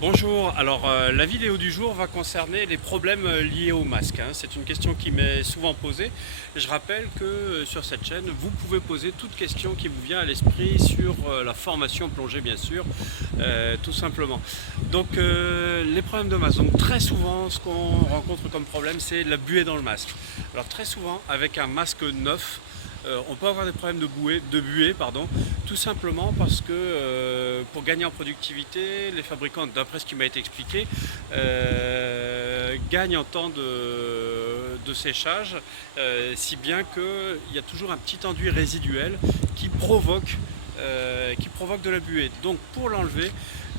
Bonjour, alors la vidéo du jour va concerner les problèmes liés au masque. C'est une question qui m'est souvent posée. Je rappelle que sur cette chaîne, vous pouvez poser toute question qui vous vient à l'esprit sur la formation plongée bien sûr, tout simplement. Donc les problèmes de masque, donc très souvent ce qu'on rencontre comme problème c'est la buée dans le masque. Alors très souvent avec un masque neuf, on peut avoir des problèmes de buée, tout simplement parce que pour gagner en productivité, les fabricants, d'après ce qui m'a été expliqué, gagnent en temps de séchage, si bien qu'il y a toujours un petit enduit résiduel qui provoque de la buée. Donc pour l'enlever,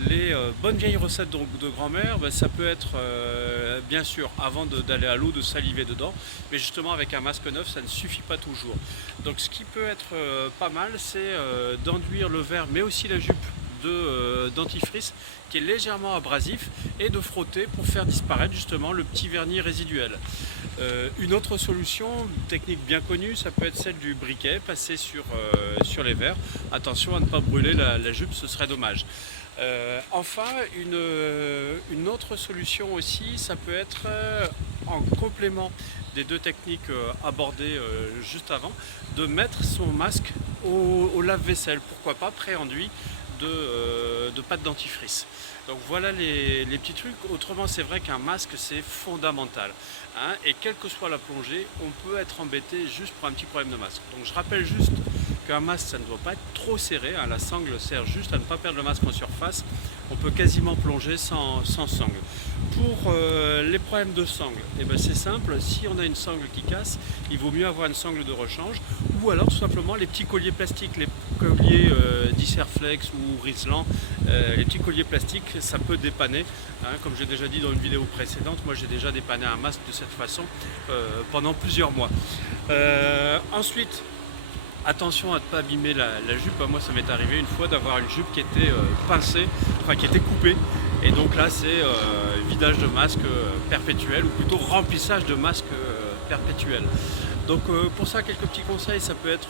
les bonnes vieilles recettes de grand-mère, ça peut être bien sûr avant d'aller à l'eau de saliver dedans, mais justement avec un masque neuf ça ne suffit pas toujours. Donc ce qui peut être pas mal, c'est d'enduire le verre mais aussi la jupe dentifrice qui est légèrement abrasif et de frotter pour faire disparaître justement le petit vernis résiduel. Une autre solution, une technique bien connue, ça peut être celle du briquet passé sur les verres. Attention à ne pas brûler la jupe, ce serait dommage. Enfin, une autre solution aussi, ça peut être en complément des deux techniques abordées juste avant, de mettre son masque au lave-vaisselle, pourquoi pas pré-enduit de pâte dentifrice. Donc voilà les petits trucs. Autrement, c'est vrai qu'un masque c'est fondamental, et quelle que soit la plongée, on peut être embêté juste pour un petit problème de masque. Donc je rappelle juste qu'un masque ça ne doit pas être trop serré, la sangle sert juste à ne pas perdre le masque en surface. On peut quasiment plonger sans sangle. Pour les problèmes de sangle, c'est simple, si on a une sangle qui casse, il vaut mieux avoir une sangle de rechange, ou alors tout simplement les petits colliers plastiques, les colliers d'Iserflex ou Rislan, les petits colliers plastiques, ça peut dépanner, comme j'ai déjà dit dans une vidéo précédente. Moi j'ai déjà dépanné un masque de cette façon pendant plusieurs mois. Ensuite, attention à ne pas abîmer la jupe. Moi ça m'est arrivé une fois d'avoir une jupe qui était pincée, qui était coupée, et donc là c'est vidage de masque perpétuel, ou plutôt remplissage de masque perpétuel. Donc pour ça, quelques petits conseils, ça peut être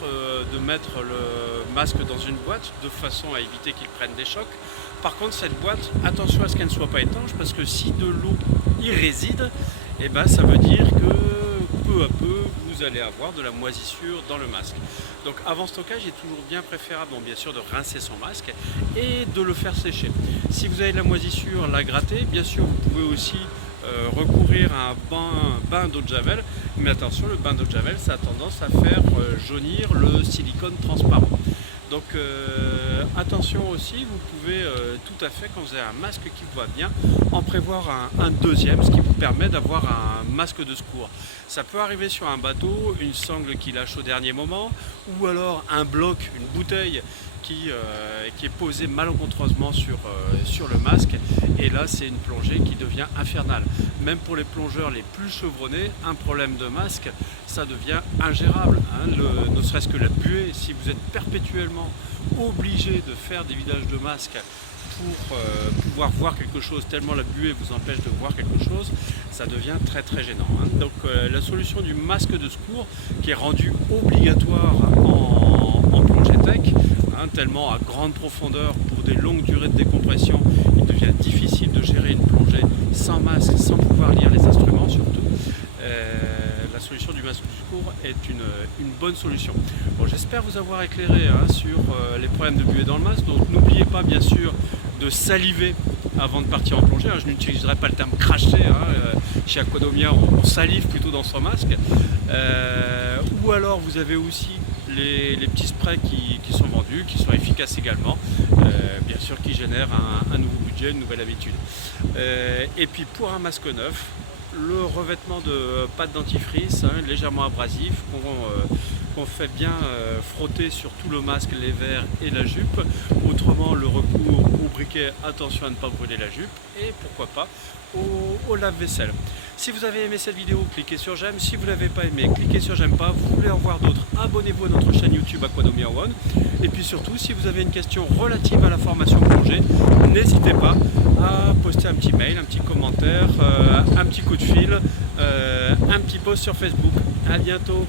de mettre le masque dans une boîte de façon à éviter qu'il prenne des chocs. Par contre, cette boîte, attention à ce qu'elle ne soit pas étanche, parce que si de l'eau y réside, ça veut dire que peu à peu vous allez avoir de la moisissure dans le masque. Donc avant stockage, il est toujours bien préférable, bien sûr, de rincer son masque et de le faire sécher. Si vous avez de la moisissure, la gratter, bien sûr vous pouvez aussi recourir à un bain d'eau de javel, mais attention, le bain d'eau de javel ça a tendance à faire jaunir le silicone transparent. Donc attention aussi, vous pouvez tout à fait, quand vous avez un masque qui vous va bien, en prévoir un deuxième, ce qui vous permet d'avoir un masque de secours. Ça peut arriver sur un bateau, une sangle qui lâche au dernier moment, ou alors un bloc, une bouteille qui est posée malencontreusement sur le masque, et là c'est une plongée qui devient infernale. Même pour les plongeurs les plus chevronnés, un problème de masque ça devient ingérable, ne serait-ce que la buée. Si vous êtes perpétuellement obligé de faire des vidages de masque pour pouvoir voir quelque chose, tellement la buée vous empêche de voir quelque chose, ça devient très très gênant. Donc la solution du masque de secours, qui est rendu obligatoire en plongée tech, tellement à grande profondeur, pour des longues durées de décompression, il devient difficile de gérer une plongée sans masque, sans pouvoir lire les instruments surtout. La solution du masque de secours est une bonne solution. Bon, j'espère vous avoir éclairé sur les problèmes de buée dans le masque. Donc n'oubliez pas bien sûr de saliver avant de partir en plongée. Je n'utiliserai pas le terme cracher. Chez Aquadomia on salive plutôt dans son masque. Ou alors vous avez aussi les petits sprays qui sont vendus, qui sont efficaces également, bien sûr, qui génèrent un nouveau budget, une nouvelle habitude. Et puis pour un masque neuf, le revêtement de pâte dentifrice, légèrement abrasif, qu'on fait bien frotter sur tout le masque, les verres et la jupe. Autrement, le recours au briquet, attention à ne pas brûler la jupe, et pourquoi pas au lave-vaisselle. Si vous avez aimé cette vidéo, cliquez sur j'aime. Si vous ne l'avez pas aimé, cliquez sur j'aime pas. Vous voulez en voir d'autres, abonnez-vous à notre chaîne YouTube Aquadomia One. Et puis surtout, si vous avez une question relative à la formation plongée, n'hésitez pas à poster un petit mail, un petit commentaire, un petit coup de fil, un petit post sur Facebook. À bientôt.